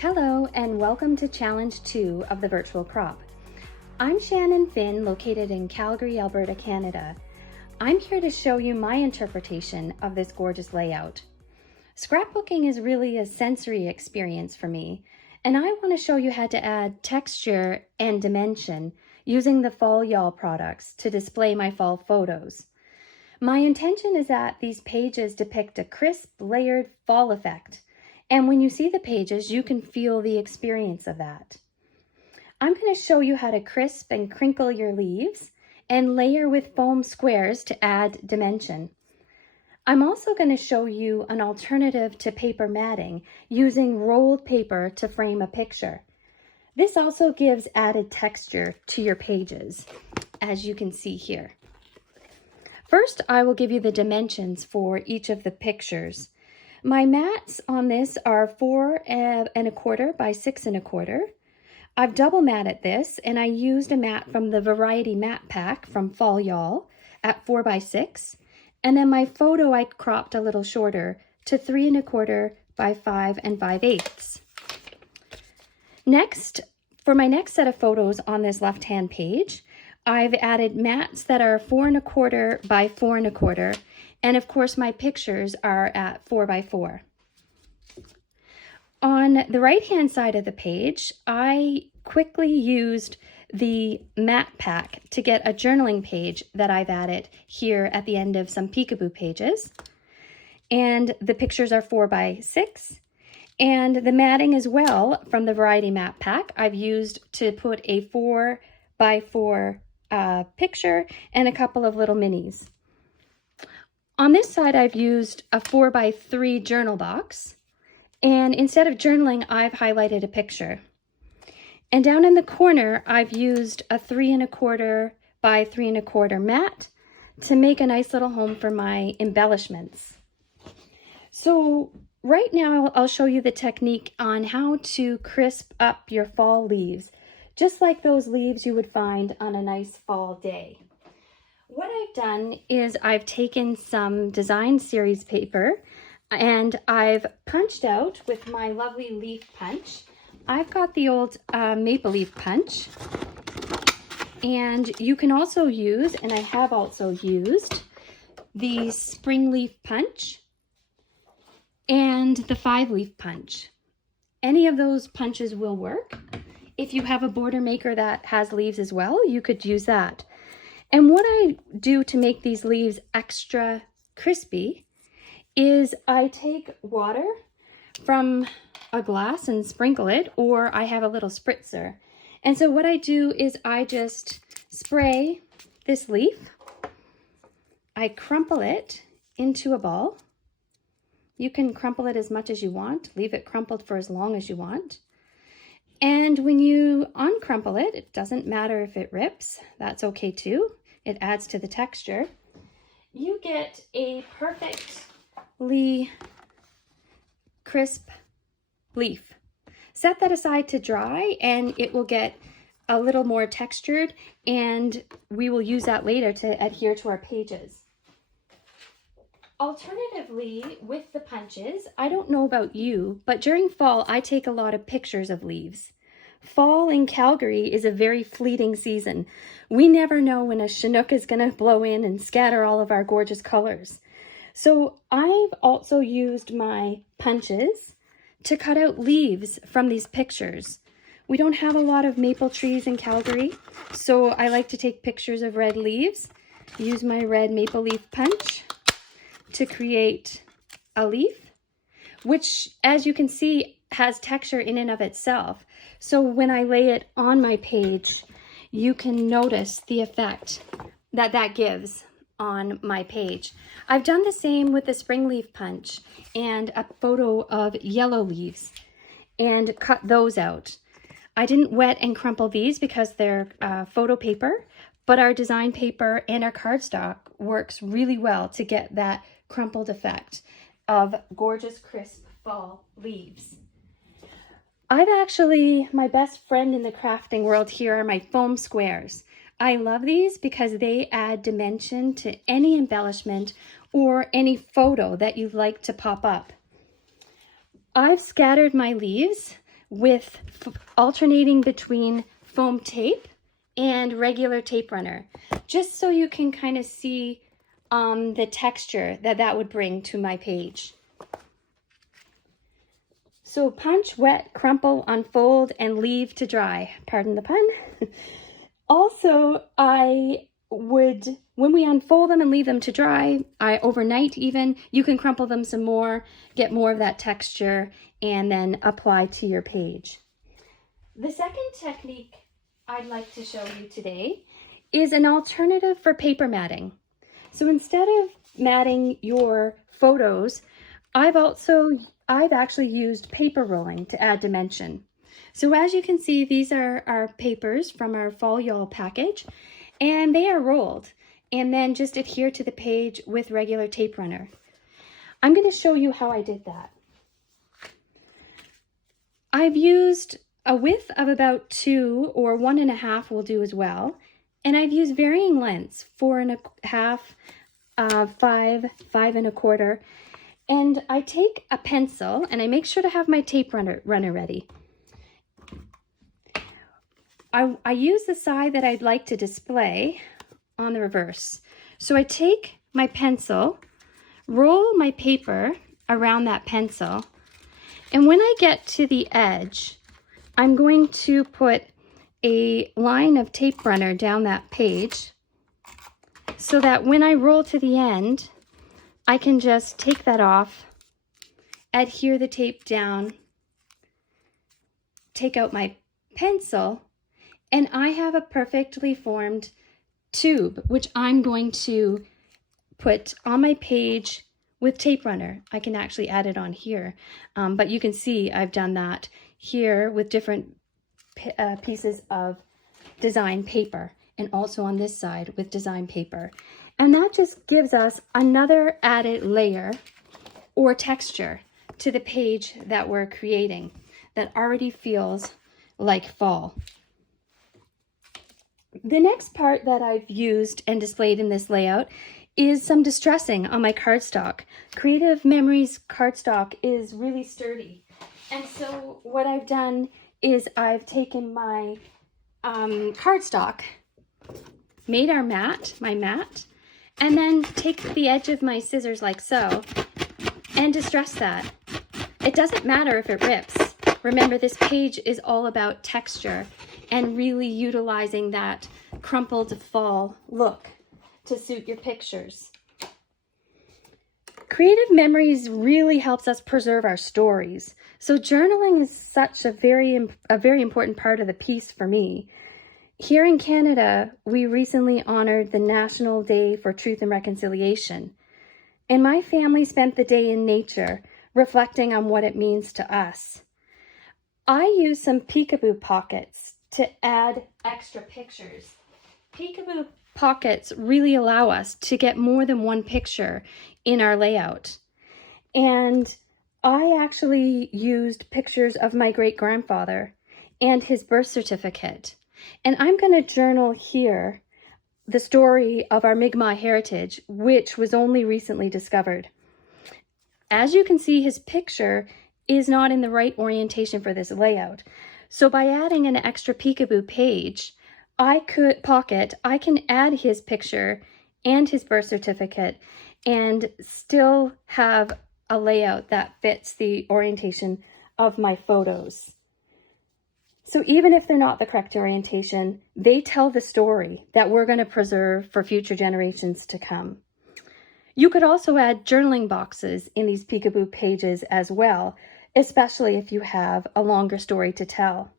Hello and welcome to Challenge 2 of the Virtual Crop. I'm Shannon Finn, located in Calgary, Alberta, Canada. I'm here to show you my interpretation of this gorgeous layout. Scrapbooking is really a sensory experience for me, and I want to show you how to add texture and dimension using the Fall Y'all products to display my fall photos. My intention is that these pages depict a crisp, layered fall effect. And when you see the pages, you can feel the experience of that. I'm going to show you how to crisp and crinkle your leaves and layer with foam squares to add dimension. I'm also going to show you an alternative to paper matting using rolled paper to frame a picture. This also gives added texture to your pages, as you can see here. First, I will give you the dimensions for each of the pictures. My mats on this are 4 1/4 by 6 1/4. I've double matted this, and I used a mat from the Variety Mat Pack from Fall Y'all at 4 by 6. And then my photo I cropped a little shorter to 3 1/4 by 5 5/8. Next, for my next set of photos on this left-hand page, I've added mats that are 4 1/4 by 4 1/4, and of course my pictures are at 4 by 4. On the right-hand side of the page, I quickly used the mat pack to get a journaling page that I've added here at the end of some peekaboo pages. And the pictures are 4 by 6. And the matting as well from the Variety Mat Pack I've used to put a 4 by 4 picture and a couple of little minis. On this side, I've used a 4 by 3 journal box, and instead of journaling, I've highlighted a picture. And down in the corner, I've used a 3 1/4 by 3 1/4 mat to make a nice little home for my embellishments. So right now, I'll show you the technique on how to crisp up your fall leaves, just like those leaves you would find on a nice fall day. What I've done is I've taken some design series paper and I've punched out with my lovely leaf punch. I've got the old maple leaf punch, and you can also use, and I have also used, the spring leaf punch and the 5-leaf punch. Any of those punches will work. If you have a border maker that has leaves as well, you could use that. And what I do to make these leaves extra crispy is I take water from a glass and sprinkle it, or I have a little spritzer. And so what I do is I just spray this leaf. I crumple it into a ball. You can crumple it as much as you want, leave it crumpled for as long as you want. And when you uncrumple it, it doesn't matter if it rips, that's okay too. It adds to the texture. You get a perfectly crisp leaf. Set that aside to dry and it will get a little more textured, and we will use that later to adhere to our pages. Alternatively, with the punches, I don't know about you, but during fall, I take a lot of pictures of leaves. Fall in Calgary is a very fleeting season. We never know when a Chinook is going to blow in and scatter all of our gorgeous colors. So I've also used my punches to cut out leaves from these pictures. We don't have a lot of maple trees in Calgary, so I like to take pictures of red leaves, use my red maple leaf punch to create a leaf, which, as you can see, has texture in and of itself. So when I lay it on my page, you can notice the effect that that gives on my page. I've done the same with the spring leaf punch and a photo of yellow leaves and cut those out. I didn't wet and crumple these because they're photo paper, but our design paper and our cardstock works really well to get that crumpled effect of gorgeous crisp fall leaves. My best friend in the crafting world here are my foam squares. I love these because they add dimension to any embellishment or any photo that you'd like to pop up. I've scattered my leaves with alternating between foam tape and regular tape runner, just so you can kind of see the texture that would bring to my page. So punch, wet, crumple, unfold, and leave to dry. Pardon the pun. Also, when we unfold them and leave them to dry, overnight even, you can crumple them some more, get more of that texture, and then apply to your page. The second technique I'd like to show you today is an alternative for paper matting. So instead of matting your photos, I've actually used paper rolling to add dimension. So as you can see, these are our papers from our fall y'all package, and they are rolled and then just adhere to the page with regular tape runner. I'm going to show you how I did that. I've used a width of about 2 or 1.5 will do as well. And I've used varying lengths, 4.5, 5, 5.25. And I take a pencil and I make sure to have my tape runner ready. I use the side that I'd like to display on the reverse. So I take my pencil, roll my paper around that pencil, and when I get to the edge, I'm going to put a line of tape runner down that page so that when I roll to the end, I can just take that off, adhere the tape down, take out my pencil, and I have a perfectly formed tube, which I'm going to put on my page with tape runner. I can actually add it on here, but you can see I've done that here with different pieces of design paper, and also on this side with design paper. And that just gives us another added layer or texture to the page that we're creating that already feels like fall. The next part that I've used and displayed in this layout is some distressing on my cardstock. Creative Memories cardstock is really sturdy. And so what I've done is I've taken my cardstock, made our mat, my mat, and then take the edge of my scissors like so and distress that. It doesn't matter if it rips. Remember, this page is all about texture and really utilizing that crumpled fall look to suit your pictures. Creative Memories really helps us preserve our stories. So journaling is such a very important part of the piece for me. Here in Canada, we recently honored the National Day for Truth and Reconciliation. And my family spent the day in nature, reflecting on what it means to us. I use some peekaboo pockets to add extra pictures. Peekaboo pockets really allow us to get more than one picture in our layout. And I actually used pictures of my great-grandfather and his birth certificate. And I'm going to journal here the story of our Mi'kmaq heritage, which was only recently discovered. As you can see, his picture is not in the right orientation for this layout. So by adding an extra peekaboo page, I can add his picture and his birth certificate and still have a layout that fits the orientation of my photos. So even if they're not the correct orientation, they tell the story that we're going to preserve for future generations to come. You could also add journaling boxes in these peekaboo pages as well, especially if you have a longer story to tell.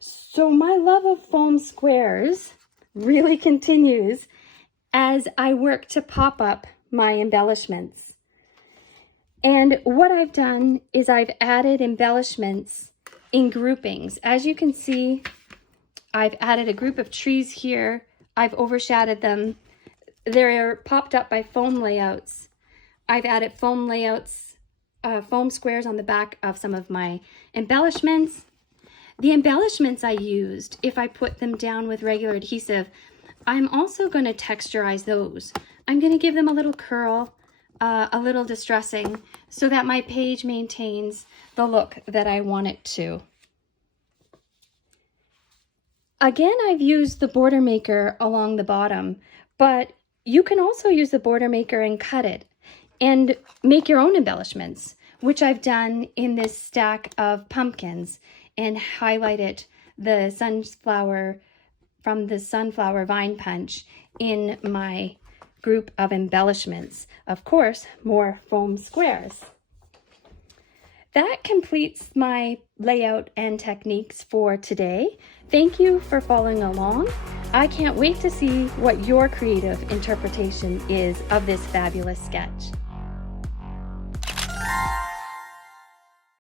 So my love of foam squares really continues as I work to pop up my embellishments. And what I've done is I've added embellishments in groupings. As you can see, I've added a group of trees here. I've overshadowed them. They're popped up by foam layouts. I've added foam layouts, foam squares on the back of some of my embellishments. The embellishments I used, if I put them down with regular adhesive, I'm also going to texturize those. I'm going to give them a little curl, a little distressing so that my page maintains the look that I want it to. Again, I've used the border maker along the bottom, but you can also use the border maker and cut it and make your own embellishments, which I've done in this stack of pumpkins, and highlighted the sunflower from the sunflower vine punch in my group of embellishments. Of course, more foam squares. That completes my layout and techniques for today. Thank you for following along. I can't wait to see what your creative interpretation is of this fabulous sketch.